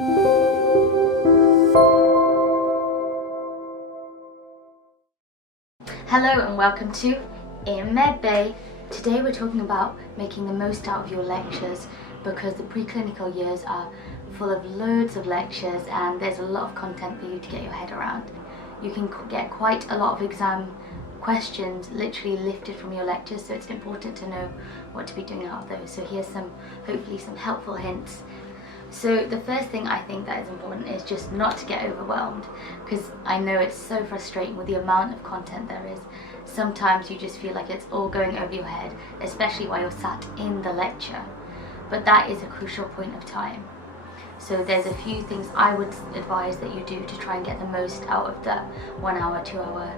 Hello and welcome to In Med Bay. Today we're talking about making the most out of your lectures, because the preclinical years are full of loads of lectures and there's a lot of content for you to get your head around. You can get quite a lot of exam questions literally lifted from your lectures, so it's important to know what to be doing out of those. So here's hopefully some helpful hints. So the first thing I think that is important is just not to get overwhelmed, because I know it's so frustrating with the amount of content there is. Sometimes you just feel like it's all going over your head, especially while you're sat in the lecture. But that is a crucial point of time. So there's a few things I would advise that you do to try and get the most out of the 1 hour, 2 hour,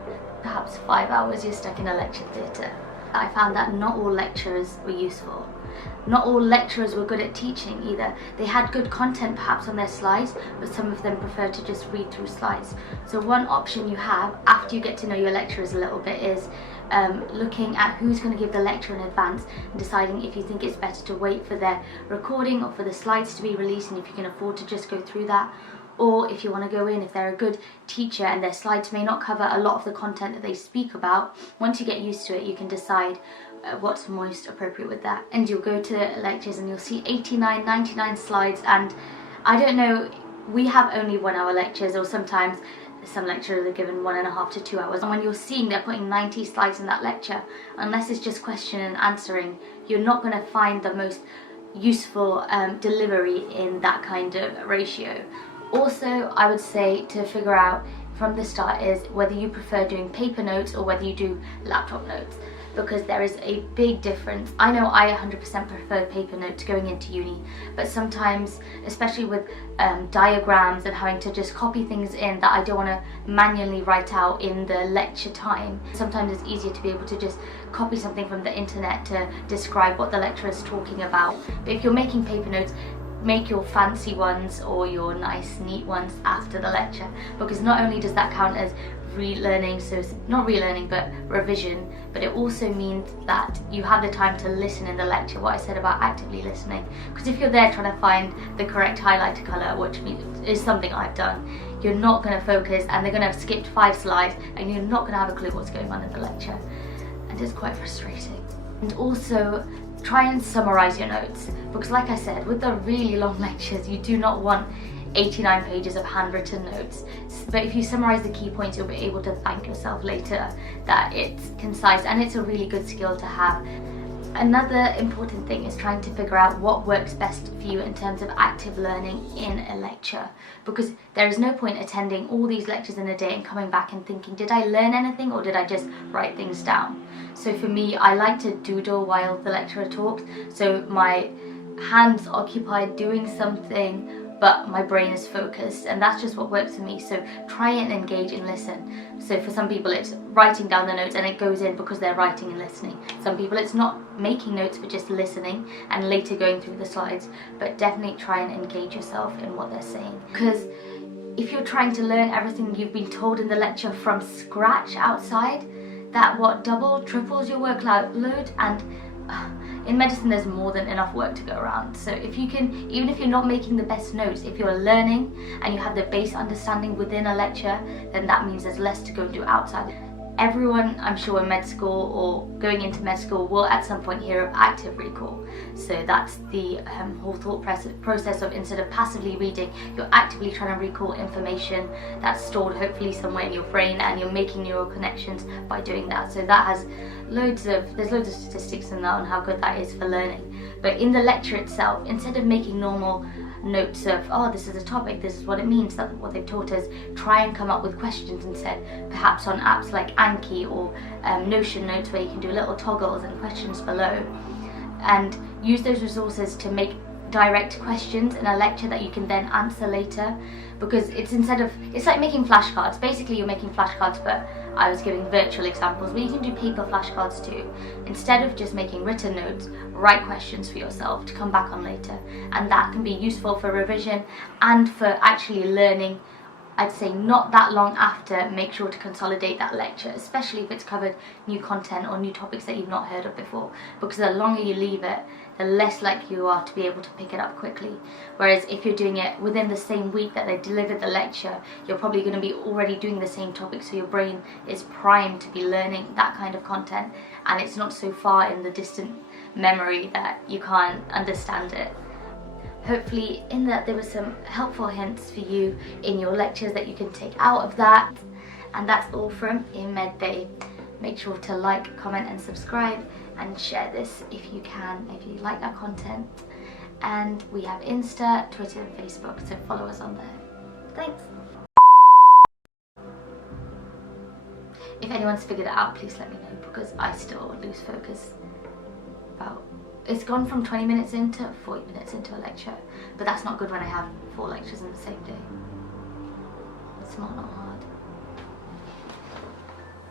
perhaps 5 hours you're stuck in a lecture theatre. I found that not all lecturers were useful. Not all lecturers were good at teaching either. They had good content perhaps on their slides, but some of them preferred to just read through slides. So one option you have after you get to know your lecturers a little bit is looking at who's going to give the lecture in advance and deciding if you think it's better to wait for their recording or for the slides to be released, and if you can afford to just go through that. Or if you want to go in, if they're a good teacher and their slides may not cover a lot of the content that they speak about, once you get used to it you can decide what's most appropriate with that. And you'll go to lectures and you'll see 89, 99 slides, and I don't know, we have only 1 hour lectures, or sometimes some lecturers are given 1.5 to 2 hours, and when you're seeing they're putting 90 slides in that lecture, unless it's just question and answering, you're not going to find the most useful delivery in that kind of ratio. Also, I would say to figure out from the start is whether you prefer doing paper notes or whether you do laptop notes, because there is a big difference. I know I 100% prefer paper notes going into uni, but sometimes, especially with diagrams and having to just copy things in that I don't want to manually write out in the lecture time, sometimes it's easier to be able to just copy something from the internet to describe what the lecturer is talking about. But if you're making paper notes, make your fancy ones or your nice neat ones after the lecture, because not only does that count as relearning, so it's not relearning but revision, but it also means that you have the time to listen in the lecture, what I said about actively listening. Because if you're there trying to find the correct highlighter colour, which is something I've done, you're not going to focus and they're going to have skipped 5 slides and you're not going to have a clue what's going on in the lecture, and it's quite frustrating. And also try and summarise your notes, because like I said, with the really long lectures you do not want 89 pages of handwritten notes, but if you summarise the key points you'll be able to thank yourself later that it's concise, and it's a really good skill to have. Another important thing is trying to figure out what works best for you in terms of active learning in a lecture, because there is no point attending all these lectures in a day and coming back and thinking, did I learn anything or did I just write things down? So for me, I like to doodle while the lecturer talks, so my hands occupied doing something but my brain is focused, and that's just what works for me. So try and engage and listen. So for some people it's writing down the notes and it goes in because they're writing and listening. Some people it's not making notes but just listening and later going through the slides. But definitely try and engage yourself in what they're saying, because if you're trying to learn everything you've been told in the lecture from scratch outside, that double, triples your workload, and in medicine there's more than enough work to go around. So if you can, even if you're not making the best notes, if you're learning and you have the base understanding within a lecture, then that means there's less to go and do outside. Everyone, I'm sure, in med school or going into med school will at some point hear of active recall. So that's the whole thought process of, instead of passively reading, you're actively trying to recall information that's stored hopefully somewhere in your brain, and you're making neural connections by doing that. So that has there's loads of statistics in that on how good that is for learning. But in the lecture itself, instead of making normal notes of, oh, this is a topic, this is what it means, that's what they've taught us, try and come up with questions instead, perhaps on apps like Anki or Notion notes, where you can do little toggles and questions below, and use those resources to make direct questions in a lecture that you can then answer later. Because it's like making flashcards. Basically you're making flashcards, but I was giving virtual examples, but you can do paper flashcards too. Instead of just making written notes, write questions for yourself to come back on later, and that can be useful for revision and for actually learning. I'd say not that long after, make sure to consolidate that lecture, especially if it's covered new content or new topics that you've not heard of before, because the longer you leave it, the less likely you are to be able to pick it up quickly. Whereas if you're doing it within the same week that they delivered the lecture, you're probably going to be already doing the same topic, so your brain is primed to be learning that kind of content, and it's not so far in the distant memory that you can't understand it. Hopefully in that there were some helpful hints for you in your lectures that you can take out of that. And that's all from In Med Bay. Make sure to like, comment and subscribe, and share this if you can, if you like our content. And we have Insta, Twitter and Facebook, so follow us on there. Thanks! If anyone's figured it out, please let me know, because I still lose focus. It's gone from 20 minutes into 40 minutes into a lecture, but that's not good when I have 4 lectures in the same day. It's not normal.